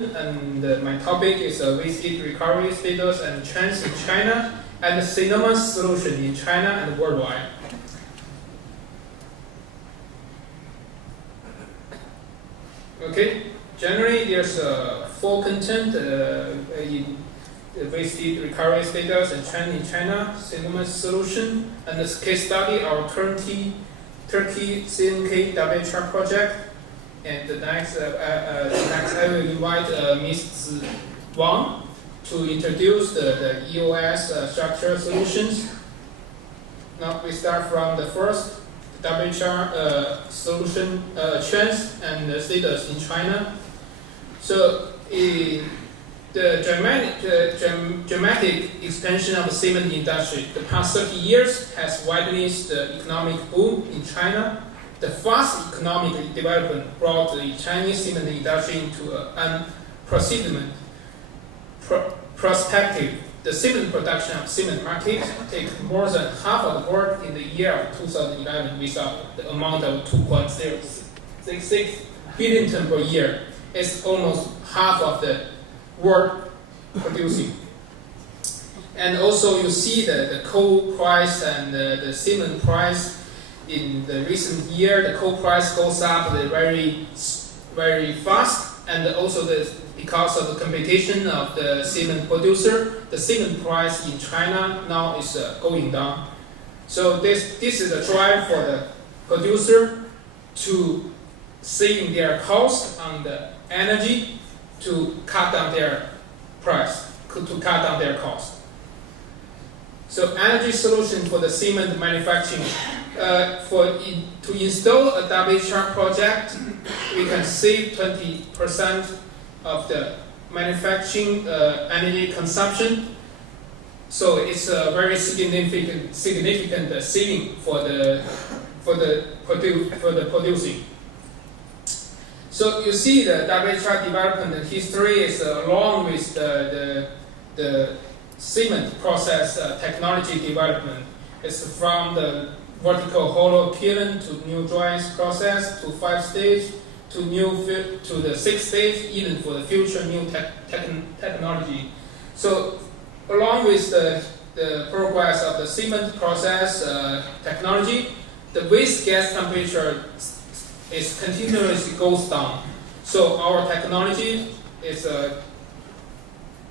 And my topic is waste heat recovery status and trends in China and Sinoma solution in China and worldwide. Okay, generally there's four content in waste heat recovery status and trend in China, Sinoma solution, and this case study our Turkey CNK WHR project. And the next I will invite Ms. Wang to introduce the EOS structure solutions. Now we start from the first WHR solution trends and the status in China. So the dramatic expansion of the cement industry the past 30 years has witnessed the economic boom in China. The fast economic development brought the Chinese cement industry into an unprecedented perspective. The cement production of cement market takes more than half of the world in the year of 2011 with the amount of 2.066 billion tons per year. It's almost half of the world producing. And also you see the coal price and the cement price. In the recent year, the coal price goes up very fast, and also because of the competition of the cement producer, the cement price in China now is going down. So this is a drive for the producer to save their cost on the energy to cut down their price, to cut down their cost. So energy solution for the cement manufacturing. To install a WHR project, we can save 20% of the manufacturing energy consumption. So it's a very significant saving for the producing. So you see the WHR development history is along with the cement process technology development. It's from the vertical hollow kiln to new drying process to 5-stage to the 6-stage, even for the future new technology. So along with the progress of the cement process technology, the waste gas temperature is continuously goes down. So our technology is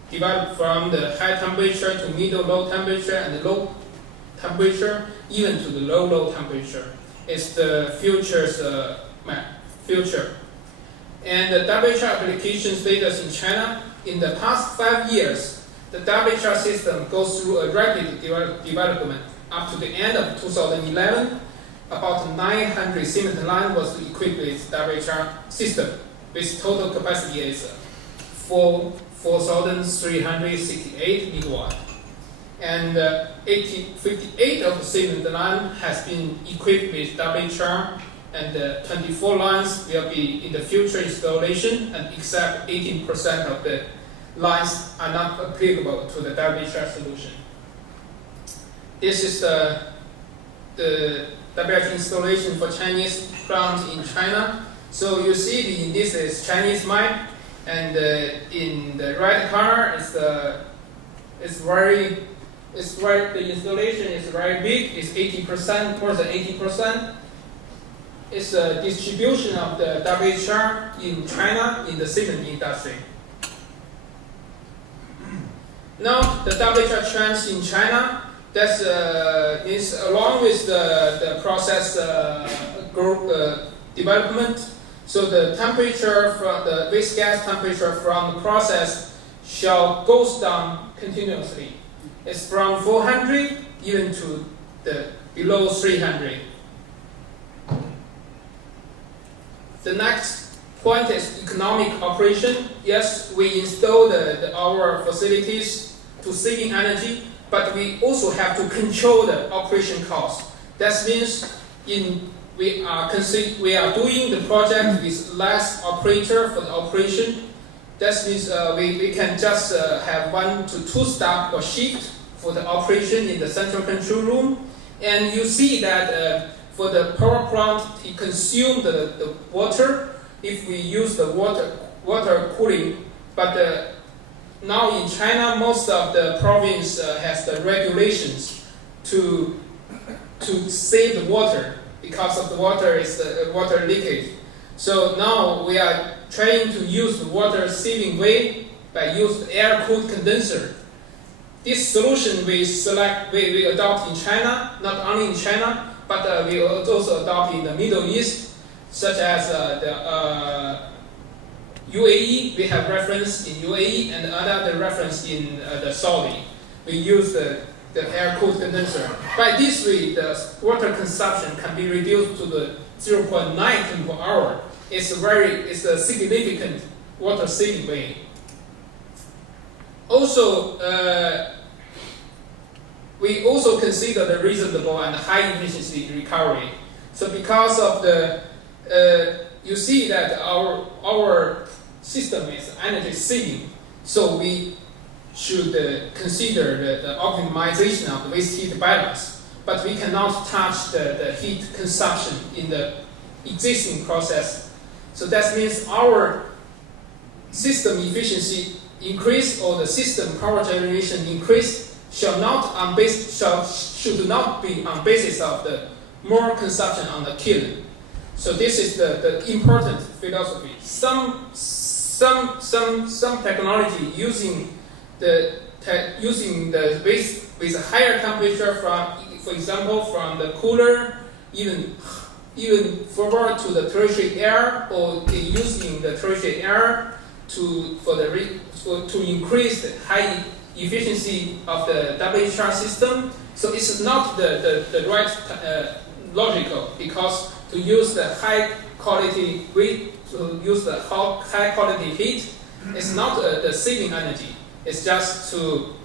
developed from the high temperature to middle low temperature and the low temperature, even to the low temperature. It's the future. And the WHR application status in China, in the past 5 years, the WHR system goes through a rapid development. Up to the end of 2011, about 900 cement lines was equipped with WHR system, with total capacity is 4,368 megawatt. And 58 of the cement line has been equipped with WHR, and 24 lines will be in the future installation, and except 18% of the lines are not applicable to the WHR solution. This is the WHR installation for Chinese plant in China. So you see this is Chinese map, and in the red color the installation is very big. It's 80%, more than 80%. It's a distribution of the WHR in China in the cement industry. Now the WHR trends in China. That's is along with the process development. So the temperature from the waste gas temperature from the process shall goes down continuously. It's from 400 even to the below 300. The next point is economic operation. Yes, we install our facilities to saving energy, but we also have to control the operation cost. That means we are doing the project with less operator for the operation. That means we can just have 1 to 2 staff per shift for the operation in the central control room. And you see that for the power plant, it consumes the water. If we use the water cooling But now in China, most of the province has the regulations to save the water because of the water is the water leakage. So now we are trying to use the water saving way by use the air-cooled condenser. This solution we adopt in China, not only in China, but we also adopt in the Middle East, such as the UAE. We have reference in UAE and another reference in the Saudi. We use the air-cooled condenser. By this way, the water consumption can be reduced to the 0.9 ton per hour. It's a significant water saving way. Also, we also consider the reasonable and high efficiency recovery. So because of the, you see that our system is energy saving, so we should consider the optimization of the waste heat balance. But we cannot touch the heat consumption in the existing process. So that means our system efficiency increase or the system power generation increase should not be on basis of the more consumption on the kiln. So this is the important philosophy. Some technology using the waste with a higher temperature for example, from the cooler, even forward to the tertiary air, or using the tertiary air to increase the high efficiency of the WHR system. So it's not the right logical, because to use the high quality heat, it's not the saving energy. It's just to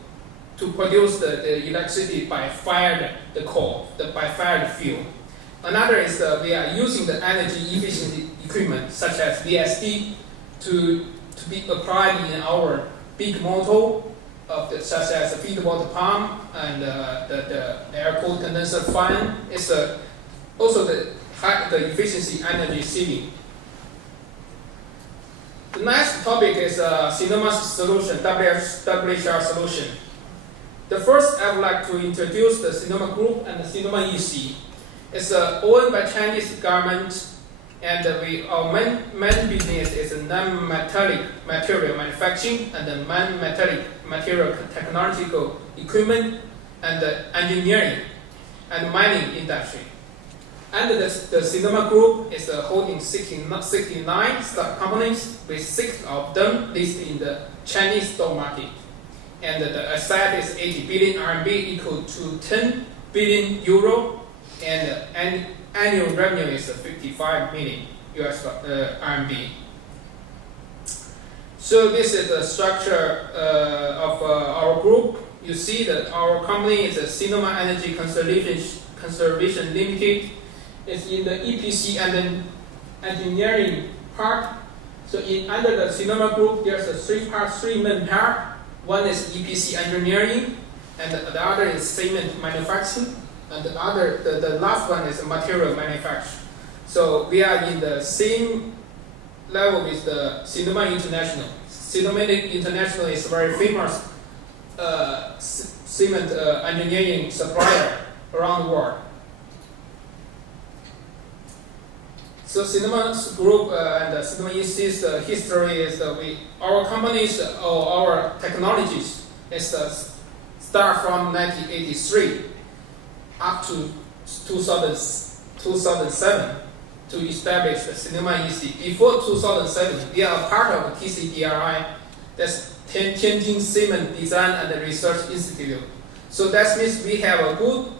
produce the electricity by fired the coal, by fired fuel. Another is we are using the energy efficiency equipment such as VSD to be applied in our big motor such as the feed water pump and the air-cooled condenser fan. It's also the efficiency energy saving. The next topic is Sinoma's solution, WHR solution. The first, I would like to introduce the Sinoma Group and the Sinoma EC. It's owned by Chinese government, and our main business is non-metallic material manufacturing and the non-metallic material technological equipment and engineering and mining industry. And the Sinoma Group is holding 69 stock companies, with 6 of them listed in the Chinese stock market. And the asset is 80 billion RMB, equal to 10 billion euro, and annual revenue is 55 million RMB. So this is the structure of our group. You see that our company is Sinoma Energy Conservation Ltd. It's in the EPC and then engineering part. So under the Sinoma Group, there's three main part. One is EPC engineering, and the other is cement manufacturing, and the last one is material manufacturing. So we are in the same level with the Sinoma International. Sinoma International is a very famous cement engineering supplier around the world. So Sinoma's group and Sinoma EC's history is our companies or our technologies is start from 1983 up to 2007 to establish the Sinoma EC. Before 2007, we are part of TCDRI, that's Tianjin Cement Design and Research Institute. So that means we have a good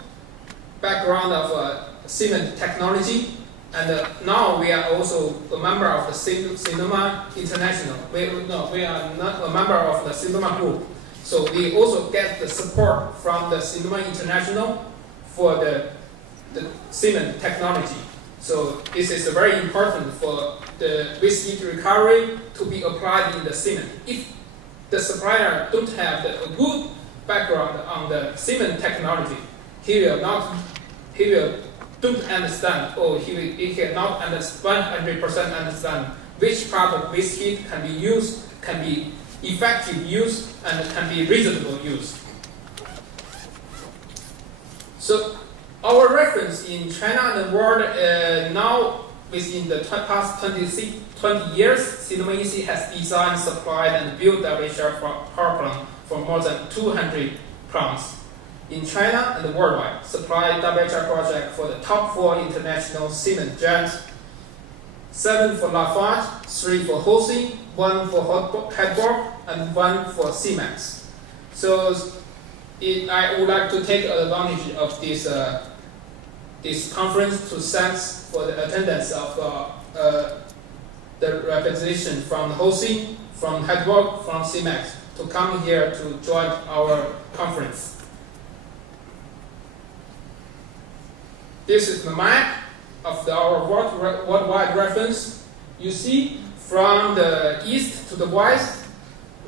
background of cement technology. And now we are also a member of the Sinoma International. We are not a member of the Sinoma Group. So we also get the support from the Sinoma International for the cement technology. So this is very important for the waste heat recovery to be applied in the cement. If the supplier don't have a good background on the cement technology, he will don't understand, or he cannot 100% understand which part of waste heat can be used, can be effective use and can be reasonable use. So our reference in China and the world now, within the past 20 years, Sinoma EC has designed, supplied, and built WHR power plant for more than 200 plants in China and worldwide. Supplied WHR project for the top 4 international cement giants, 7 for Lafarge, 3 for Holcim, 1 for Heidelberg, and 1 for Siemens. So I would like to take advantage of this conference to thank for the attendance of the representation from Holcim, from Heidelberg, from Siemens to come here to join our conference. This is the map of our worldwide reference. You see, from the east to the west,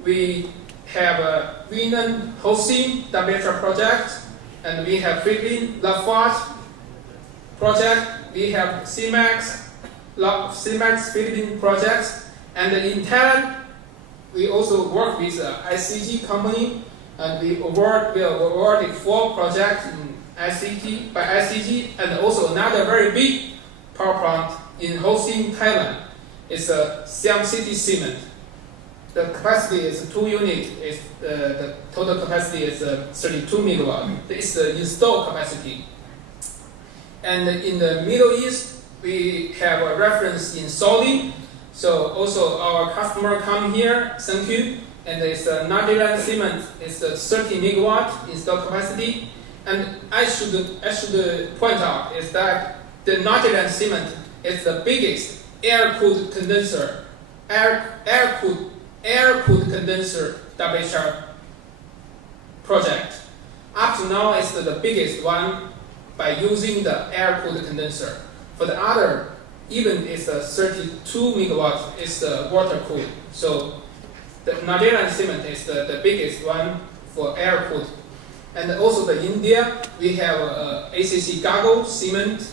we have a Vietnam Holcim WHR project, and we have Philippines Lafarge project. We have Siemens Philippines projects, and in Thailand, we also work with ICT company, and we awarded 4 projects in ICT by ICT, and also another very big power plant in Holcim, Thailand. It's a Siam City Cement. The capacity is 2 units. The total capacity is 32 megawatt. This is the installed capacity. And in the Middle East, we have a reference in Saudi. So also our customer come here. Thank you. And it's Schneider Cement. It's 30 megawatt installed capacity. And I should point out is that the Schneider Cement is the biggest air-cooled condenser WHR project. Up to now, it's the biggest one by using the air-cooled condenser. For the other, even it's a 32 megawatt, it's the water-cooled. So the Schneider Cement is the biggest one for air-cooled. And also the India, we have ACC Gago Cement.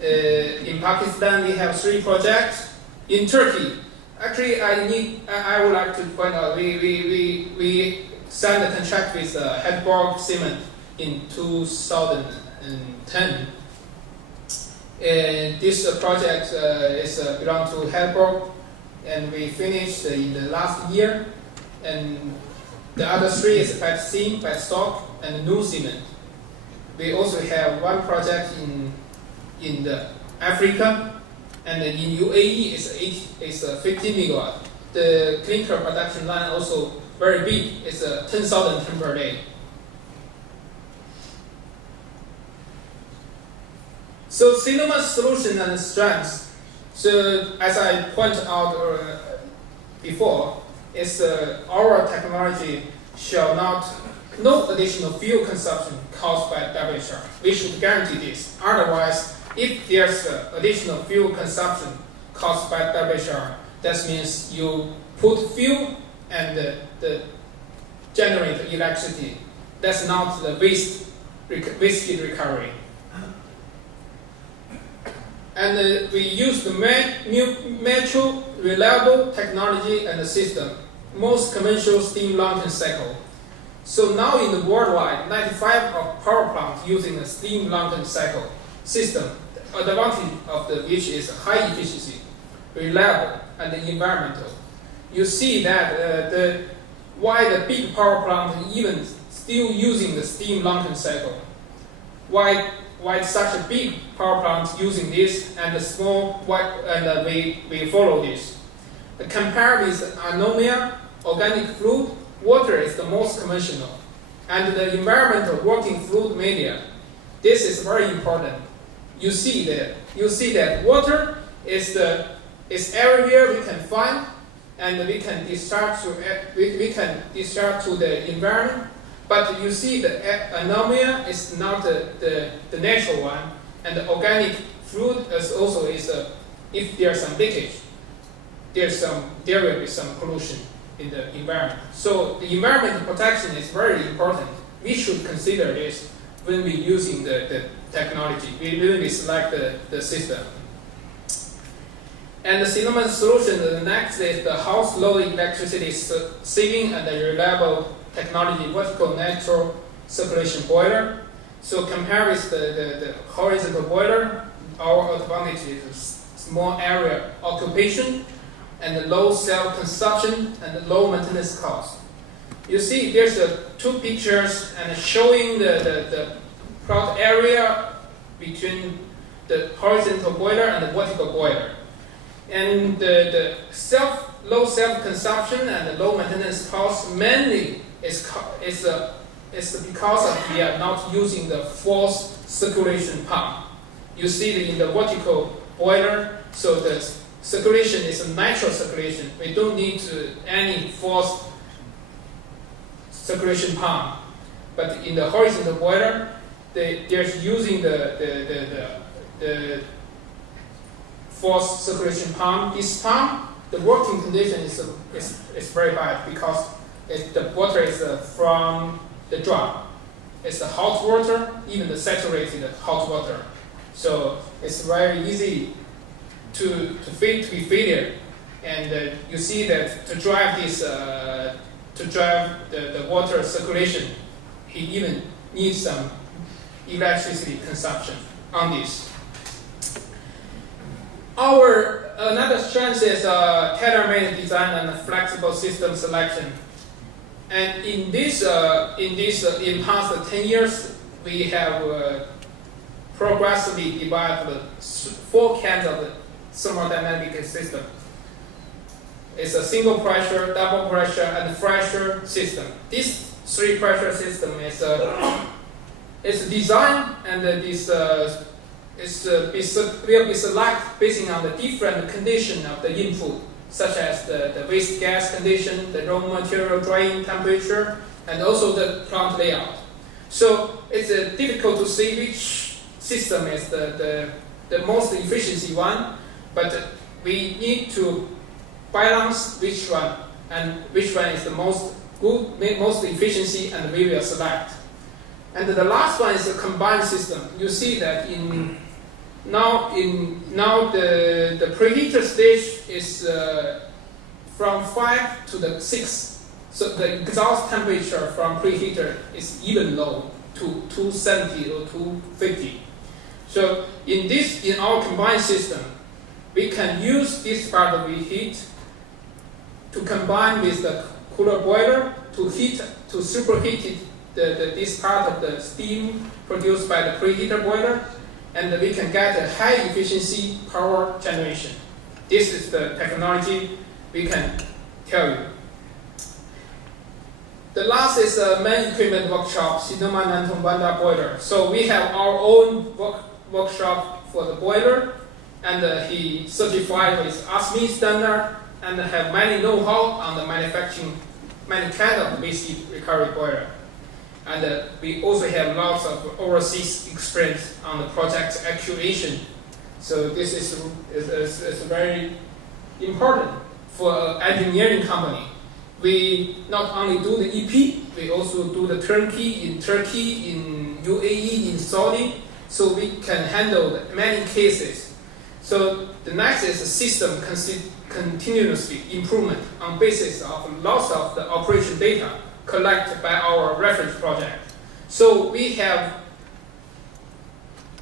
In Pakistan, we have 3 projects. In Turkey, actually, I would like to point out we signed a contract with Heidelberg Cement in 2010. And this project is belong to Heidelberg, and we finished in the last year. And the other 3 is Batsim, Batstock, and New Cement. We also have 1 project in the Africa, and in UAE it's 15 megawatt. The clinker production line also very big. It's 10,000 tons per day. So Sinoma's solution and strengths. So as I pointed out before, is our technology shall no additional fuel consumption caused by WHR. We should guarantee this. Otherwise, if there's additional fuel consumption caused by WHR, that means you put fuel and generate electricity. That's not the waste heat recovery. And we use the mature, reliable technology and the system, most conventional steam Lantern cycle. So now in the worldwide, 95% of power plants using a steam Lantern cycle system. The advantage of which is high efficiency, reliable, and environmental. You see that why the big power plant even still using the steam Lantern cycle. Why such a big power plant using this and the small we follow this. Compared with ammonia, organic fluid, water is the most conventional, and the environmental working fluid media. This is very important. You see that water is everywhere we can find, and we can discharge to the environment. But you see the ammonia is not the natural one, and the organic fluid is also if there's some leakage, there will be some pollution in the environment. So the environmental protection is very important. We should consider this when we're using the technology, when we select the system. And the Sinoma solution, the next is the house load electricity saving and the reliable technology vertical natural circulation boiler. So compare with the horizontal boiler, our advantage is small area occupation and the low self-consumption and the low maintenance cost. You see there's two pictures and showing the plot area between the horizontal boiler and the vertical boiler. And the low self-consumption and the low maintenance cost mainly is because of we are not using the forced circulation pump. You see in the vertical boiler, so the circulation is a natural circulation. We don't need any forced circulation pump. But in the horizontal boiler, they're using the forced circulation pump. This pump, the working condition is very high because the water is from the drum. It's the hot water, even the saturated hot water. So it's very easy to be failure. And you see that to drive the water circulation, he even needs some electricity consumption on this. Our another strength is tailor-made design and flexible system selection. And in past 10 years, we have progressively developed 4 kinds of thermodynamic system. It's a single pressure, double pressure, and pressure system. This 3 pressure system is designed and will be selected based on the different condition of the input, such as the waste gas condition, the raw material drying temperature, and also the plant layout. So it's difficult to say which system is the most efficiency one, but we need to balance which one and which one is the most good, most efficiency, and we will select. And the last one is a combined system. You see that now the preheater stage is from 5 to 6. So the exhaust temperature from preheater is even low to 270 or 250. So in our combined system, we can use this part of the heat to combine with the cooler boiler to superheat this part of the steam produced by the preheater boiler, and we can get a high efficiency power generation. This is the technology we can tell you. The last is a main equipment workshop, Sinoma Energy boiler. So we have our own workshop for the boiler, and he certified with ASME standard and have many know-how on the manufacturing many kind of waste heat recovery boiler. And we also have lots of overseas experience on the project actuation. So this is very important for engineering company. We not only do the EP, we also do the turnkey in Turkey, in UAE, in Saudi, so we can handle many cases. So the next is a system continuously improvement on basis of lots of the operation data collected by our reference project. So we have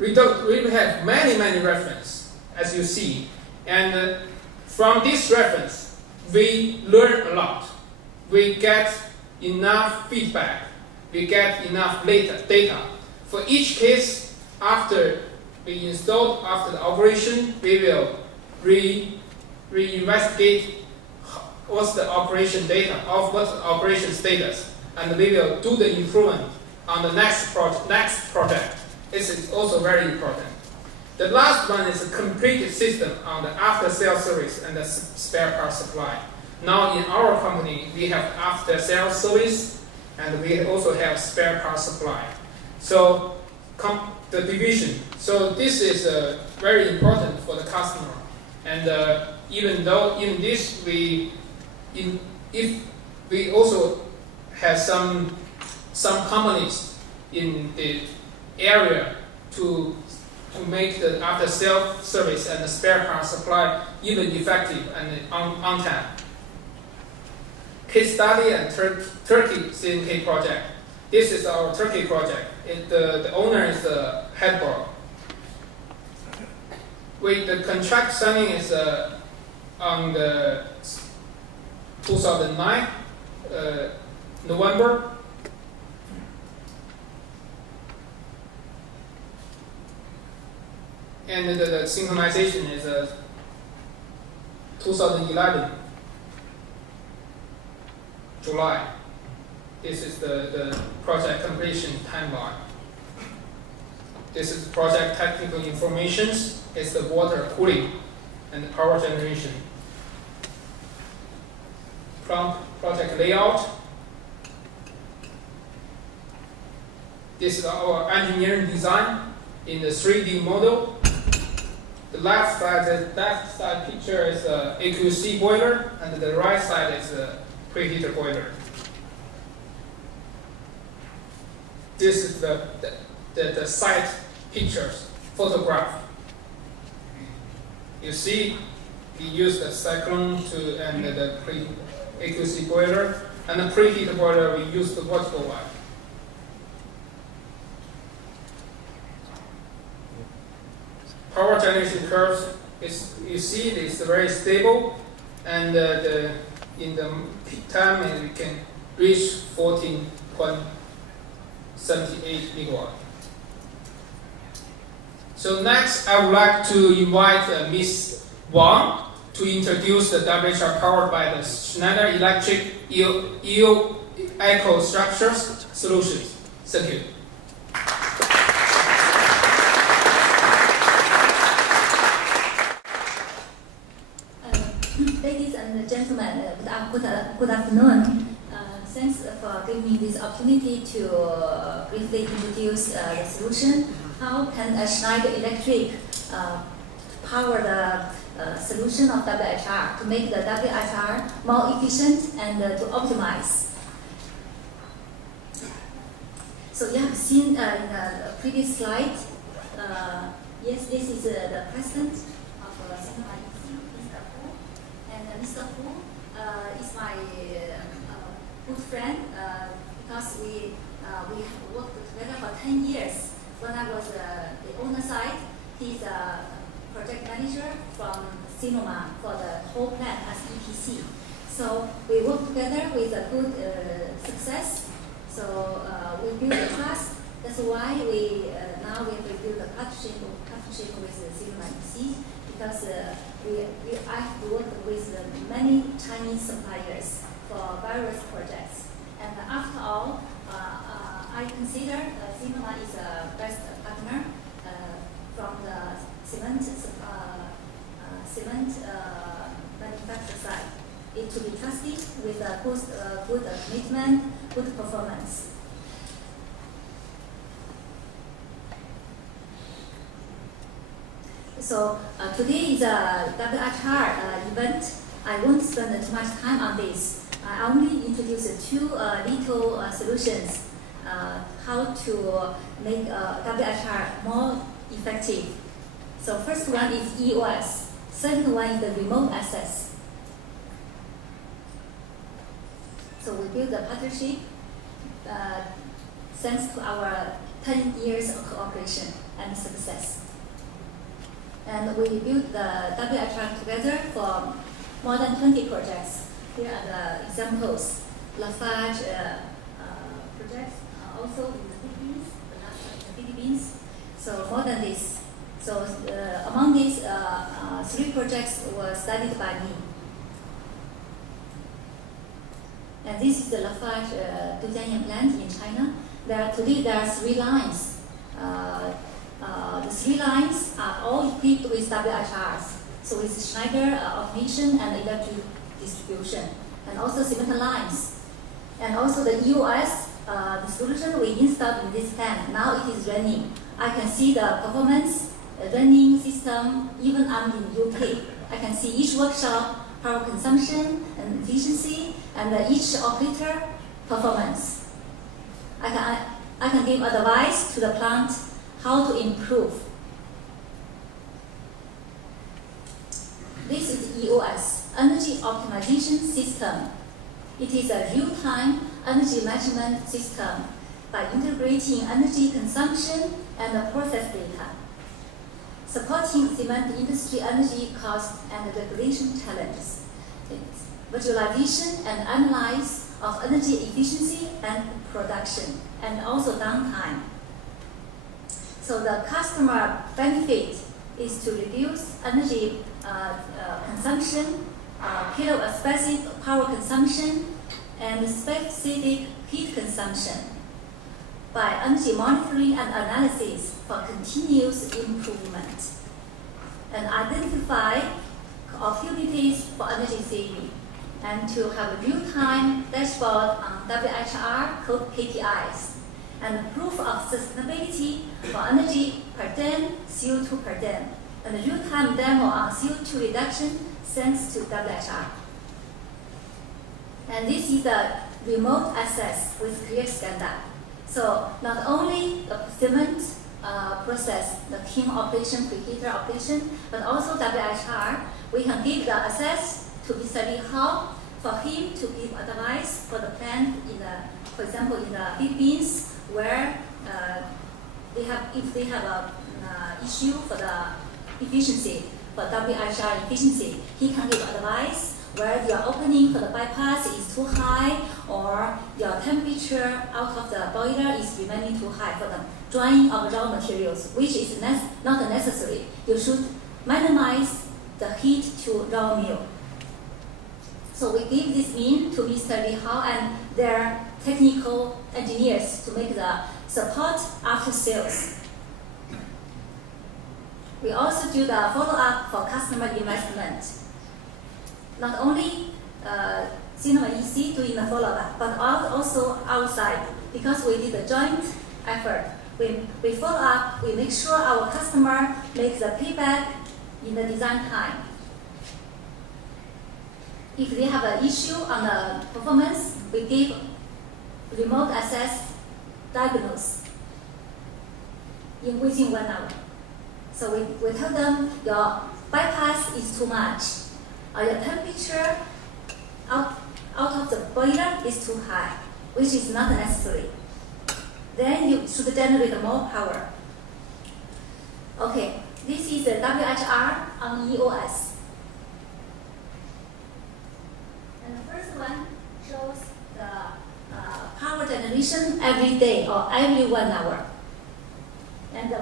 many references, as you see, and from this reference we learn a lot. We get enough feedback, we get enough data. For each case, after we installed, after the operation, we will re-investigate what's the operation data, what's the operation status, and we will do the improvement on the next project. This is also very important. The last one is a complete system on the after-sales service and the spare parts supply. Now in our company, we have after-sales service and we also have spare parts supply. So the division. So this is very important for the customer. And even this, if we also have some companies in the area to to make the after-sale service and the spare part supply even effective and on time. Case study and Turkey CNK project. This is our Turkey project. The owner is Headboard. The contract signing is on the 2009 November. And the synchronization is 2011 July. This is the project completion timeline. This is project technical information. It's the water cooling and the power generation. Project layout. This is our engineering design in the 3D model. The left side picture is a AQC boiler, and the right side is a preheater boiler. This is the site pictures, photograph. You see, we use the cyclone and the AQC boiler, and the preheater boiler we use the vertical one. Power generation curves, you see it's very stable, and in the peak time we can reach 14.78 megawatt. So next, I would like to invite Ms. Wang to introduce the WHR powered by the Schneider Electric Eco Structures Solutions. Thank you. Ladies and gentlemen, good afternoon. Thanks for giving me this opportunity to briefly introduce the solution. How can a Schneider Electric power the solution of WHR to make the WHR more efficient and to optimize? So you have seen in the previous slide, yes, this is the president of Sinoma Energy, Mr. Hu. And Mr. Hu is my good friend because we have worked together for 10 years. When I was the owner side, he's a project manager from Sinoma for the whole plant as EPC. So we work together with a good success. So we build the trust. That's why we now we have built a partnership with Sinoma EPC because I have worked with many Chinese suppliers for various projects. And after all, I consider Sinoma is a best partner from the cement manufacturer side. It to be trusted with a good commitment, good performance. So today is a WHR event. I won't spend too much time on this. I only introduce two little solutions how to make WHR more effective. So first one is EOS. Second one is the remote access. So we build a partnership thanks to our 10 years of cooperation and success. And we built the WHR together for more than 20 projects. Here are the examples. Lafarge projects, also in the Philippines, the last one in the Philippines. So more than this. So among these, 3 projects were studied by me. And this is the Lafarge Dujiangyan plant in China. Today there are 3 lines. The 3 lines are all equipped with WHRs. So it's Schneider automation and electric distribution, and also cement lines. And also the EOS, the solution we installed in this plant, now it is running. I can see the performance, the running system, even I'm in UK. I can see each workshop, power consumption and efficiency, and each operator performance. I can give advice to the plant how to improve. This is EOS, Energy Optimization System. It is a real-time energy management system by integrating energy consumption and process data, supporting cement industry energy cost and regulation challenges, visualization and analysis of energy efficiency and production, and also downtime. So the customer benefit is to reduce energy consumption, specific power consumption, and specific heat consumption by energy monitoring and analysis for continuous improvement, and identify opportunities for energy saving, and to have a real-time dashboard on WHR KPIs, and proof of sustainability for energy per den, CO2 per den, and a real-time demo on CO2 reduction thanks to WHR. And this is the remote access with clear SCADA. So not only the cement process, the kiln operation, preheater operation, but also WHR, we can give the access to Mr. Li Hao for him to give advice for the plant in the, for example, in the Philippines, where if they have a issue for the efficiency, for WHR efficiency, he can give advice where your opening for the bypass is too high, or your temperature out of the boiler is remaining too high for the drying of raw materials, which is not necessary. You should minimize the heat to raw mill. So we give this in to Mr. Li Hao and their technical engineers to make the support after sales. We also do the follow-up for customer investment. Not only Sinoma EC doing the follow-up, but also outside, because we did a joint effort. We follow up, we make sure our customer makes the payback in the design time. If they have an issue on the performance, we give remote access diagnose within 1 hour. So we tell them your bypass is too much, or your temperature out of the boiler is too high, which is not necessary. Then you should generate more power. Okay, this is the WHR on EOS. And the first one shows the power generation every day or every 1 hour. And the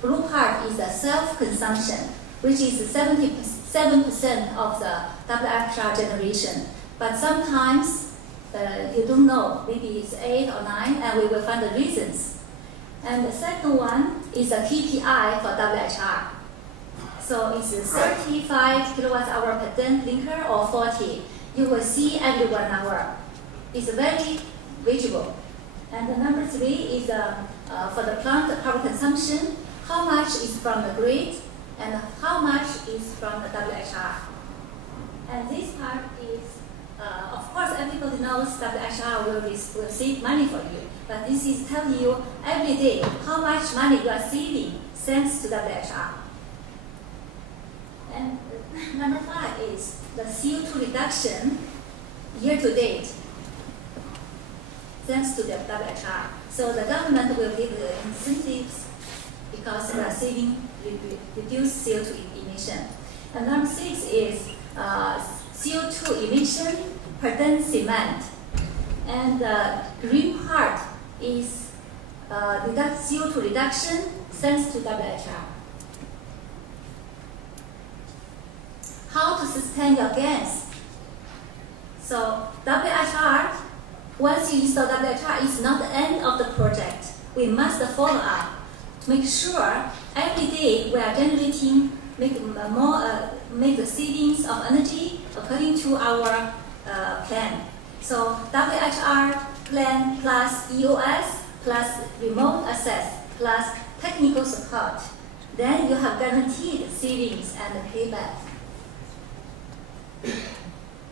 blue part is the self-consumption, which is 77% of the WHR generation. But sometimes you don't know, maybe it's 8 or 9, and we will find the reasons. And the second one is a KPI for WHR. So it's 35 kilowatts hour per den clinker or 40. You will see every 1 hour. It's very visible. And the number 3 is for the plant power consumption, how much is from the grid and how much is from the WHR. And this part is, of course, everybody knows WHR will save money for you, but this is telling you every day how much money you are saving thanks to WHR. And number 5 is the CO2 reduction year to date thanks to the WHR. So the government will give the incentives because they are saving, reduce CO2 emission. And number 6 is CO2 emission per ton cement. And the green part is CO2 reduction thanks to WHR. How to sustain your gains? So WHR, once you install WHR, is not the end of the project. We must follow up to make sure every day we are generating, make the savings of energy according to our plan. So WHR plan plus EOS plus remote access plus technical support. Then you have guaranteed savings and payback.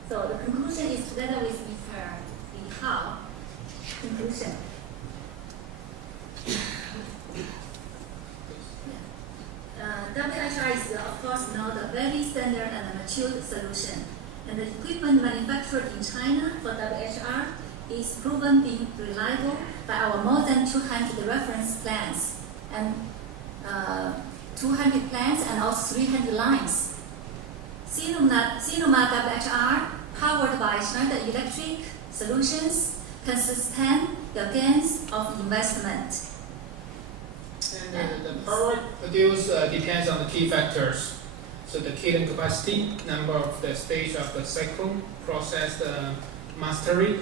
So the conclusion is together with Mr. Li Hao. Conclusion. WHR is of course not a very standard and a matured solution. And the equipment manufactured in China for WHR is proven being reliable by our more than 200 reference plants and 200 plants and also 300 lines. Sinoma WHR, powered by Schneider Electric solutions, can sustain the gains of investment. And the power produced depends on the key factors. So the kiln capacity, number of the stage of the cyclone, process mastery,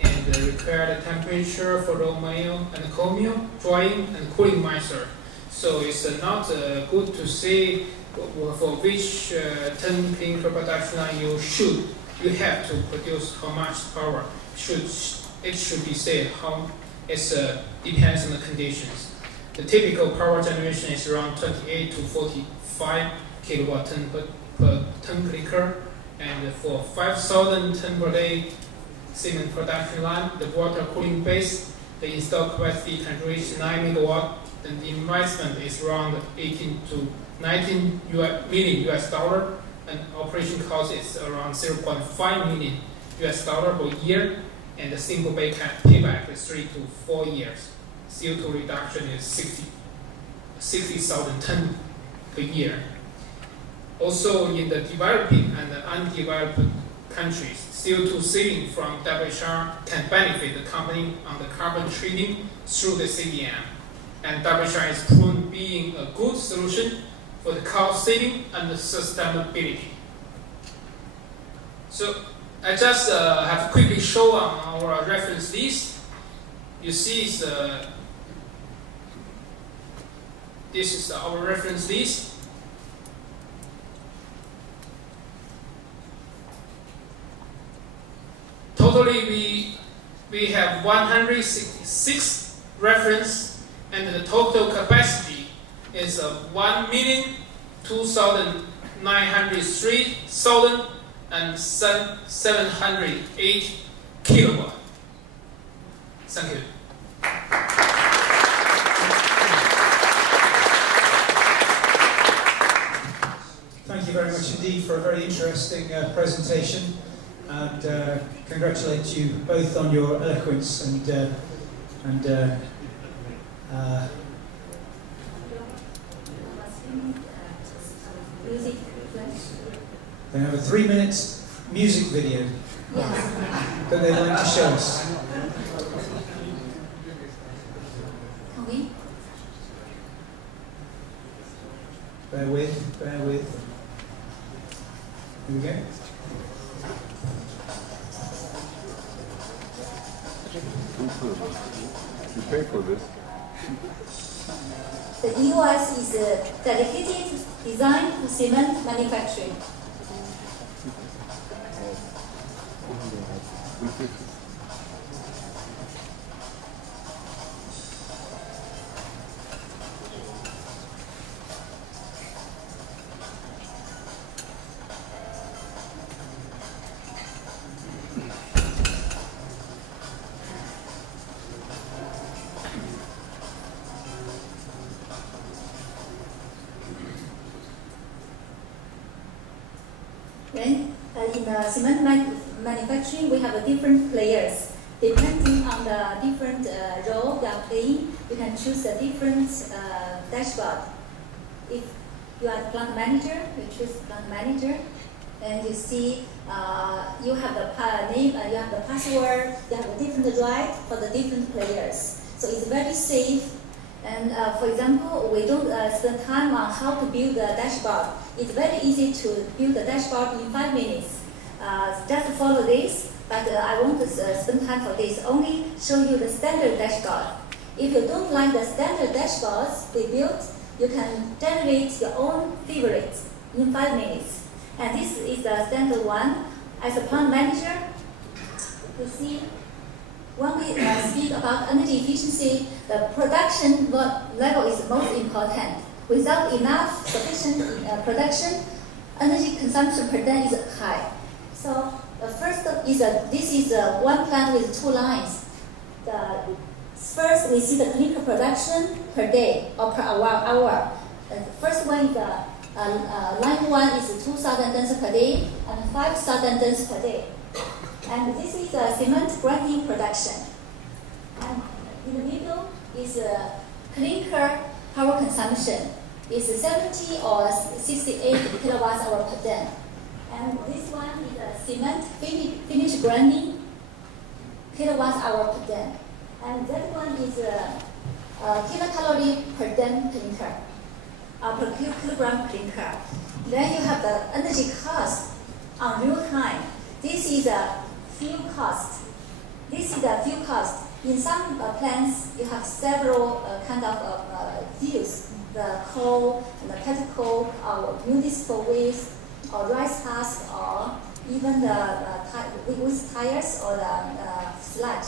and the required temperature for raw meal and cold meal, drying and cooling measure. So it's not good to say for which 10 clinker production line you have to produce how much power. It should be said how it depends on the conditions. The typical power generation is around 28 to 45 kilowatt per ton clinker, and for 5,000 ton per day cement production line, the water cooling base, the installed capacity can reach 9 megawatt, and the investment is around 18 to 19 million US dollar, and operation cost is around 0.5 million US dollar per year, and the simple payback is 3 to 4 years. CO2 reduction is 60,000 tons per year. Also, in the developing and the undeveloped countries, CO2 saving from WHR can benefit the company on the carbon trading through the CDM. And WHR is proven being a good solution for the cost saving and the sustainability. So I just have to quickly show on our reference list. You see this is our reference list. Totally, we have 166 reference, and the total capacity is 1,203,708 kilowatt. Thank you. Thank you very much indeed for a very interesting presentation, and congratulate you both on your eloquence and they have a 3-minute music video that they'd like to show us. Can we? Bear with. Here we go. You pay for this? The EOS is a dedicated design for cement manufacturing. Then, in cement manufacturing, we have different players. Depending on the different role they are playing, you can choose a different dashboard. If you are the plant manager, you choose plant manager, and you see you have the name, you have the password, you have a different right for the different players. So it's very safe. And for example, we don't spend time on how to build the dashboard. It's very easy to build the dashboard in 5 minutes. Just follow this, but I won't spend time for this. Only show you the standard dashboard. If you don't like the standard dashboards we built, you can generate your own favorites in 5 minutes. And this is the standard one. As a plant manager, you see, when we speak about energy efficiency, the production level is most important. Without enough sufficient production, energy consumption per day is high. So the first is this is one plant with 2 lines. First, we see the clinker production per day or per hour. The first one is line 1 is 2,000 tons per day and 5,000 tons per day. And this is a cement grinding production. And in the middle is clinker power consumption. It's 70 or 68 kilowatts hour per day. And this one is a cement finish grinding kilowatts hour per day. And that one is kilocalorie per ton clinker, per kilogram clinker. Then you have the energy cost on real time. This is a fuel cost. This is the fuel cost. In some plants, you have several kind of fuels, the coal, the petcoke, or municipal waste, or rice husk, or even the with tires or the sludge.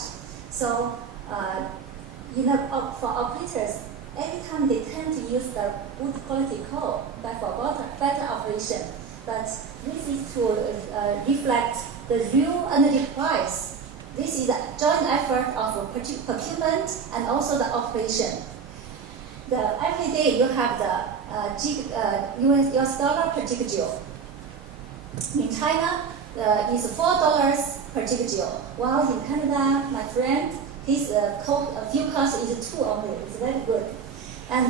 So, for operators, every time they tend to use the good quality coal, but for better operation. But this is to reflect the real energy price. This is a joint effort of procurement and also the operation. Every day you have the US dollar per gigajoule. In China, it's $4 per gigajoule, while in Canada, my friend, his fuel cost is 2 only. It's very good. And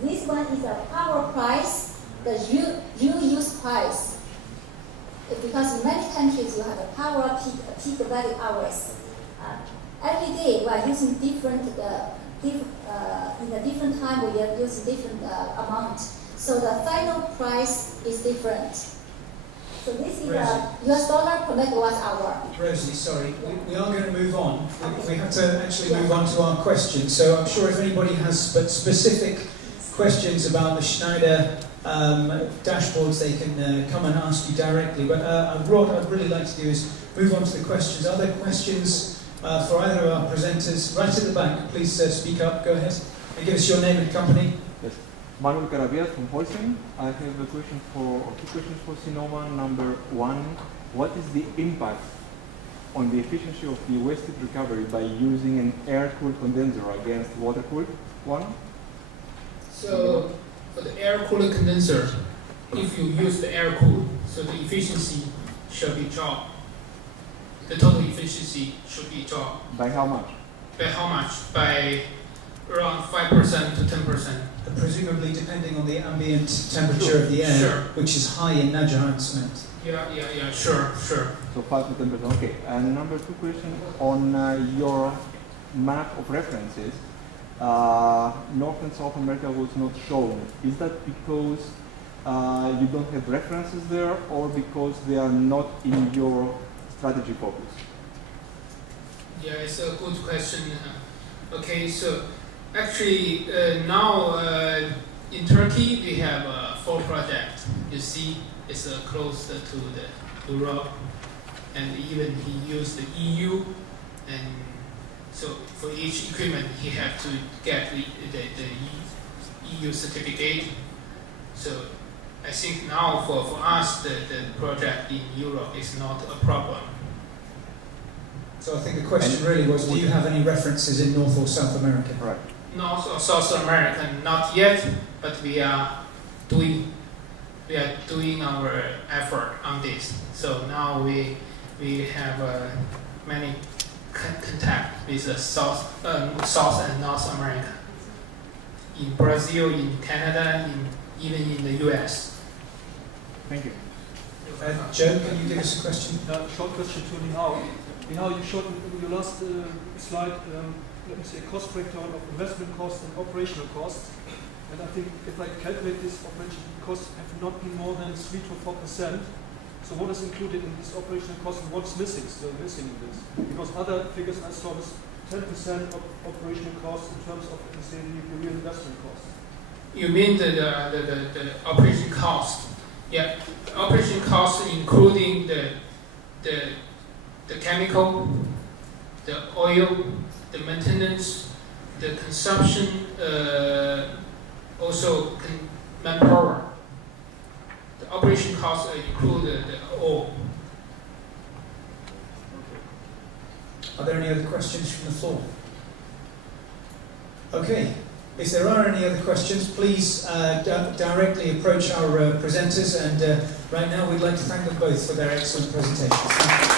this one is a power price, the real use price. Because in many countries you have a power peak value hours. Every day we are using different, in a different time we are using different amount. So the final price is different. So this is US dollar per megawatt hour. Rosie, sorry, we are going to move on. We have to actually move on to our questions. So I'm sure if anybody has specific questions about the Schneider dashboards, they can come and ask you directly. But what I'd really like to do is move on to the questions. Are there questions for either of our presenters? Right at the back, please speak up. Go ahead and give us your name and company. Yes. Manuel Carabias from Holcim. I have two questions for Sinoma. Number one, what is the impact on the efficiency of the waste heat recovery by using an air-cooled condenser against water-cooled one? So for the air-cooled condenser, if you use the air-cooled, so the efficiency should be dropped. The total efficiency should be dropped. By how much? By how much? By around 5% to 10%. Presumably depending on the ambient temperature of the air, Sure. which is high in Najahan cement. Yeah, sure. So 5 to 10%. Okay. And number two question on your map of references. North and South America was not shown. Is that because you don't have references there, or because they are not in your strategy focus? Yeah, it's a good question. Okay, so actually now in Turkey we have 4 projects. You see, it's close to the Europe, and even he used the EU, and so for each equipment he had to get the EU certificate. So I think now for us the project in Europe is not a problem. So I think the question really was, do you have any references in North or South America? Right. North or South America, not yet, but we are doing our effort on this. So now we have many contact with South and North America, in Brazil, in Canada, even in the US. Thank you. Joe, can you give us a question? Short question to Nihao. Nihao, you showed in your last slide, let me say, cost breakdown of investment costs and operational costs. And I think if I calculate this, operational costs have not been more than 3 to 4%. So what is included in this operational cost and what's still missing in this? Because other figures I saw was 10% of operational costs in terms of, say, the real investment costs. You mean the operation cost? Yeah, operation cost including the chemical, the oil, the maintenance, the consumption, also manpower. The operation costs include the all. Are there any other questions from the floor? Okay, If there are any other questions, please directly approach our presenters, and right now we'd like to thank them both for their excellent presentations. Thank you.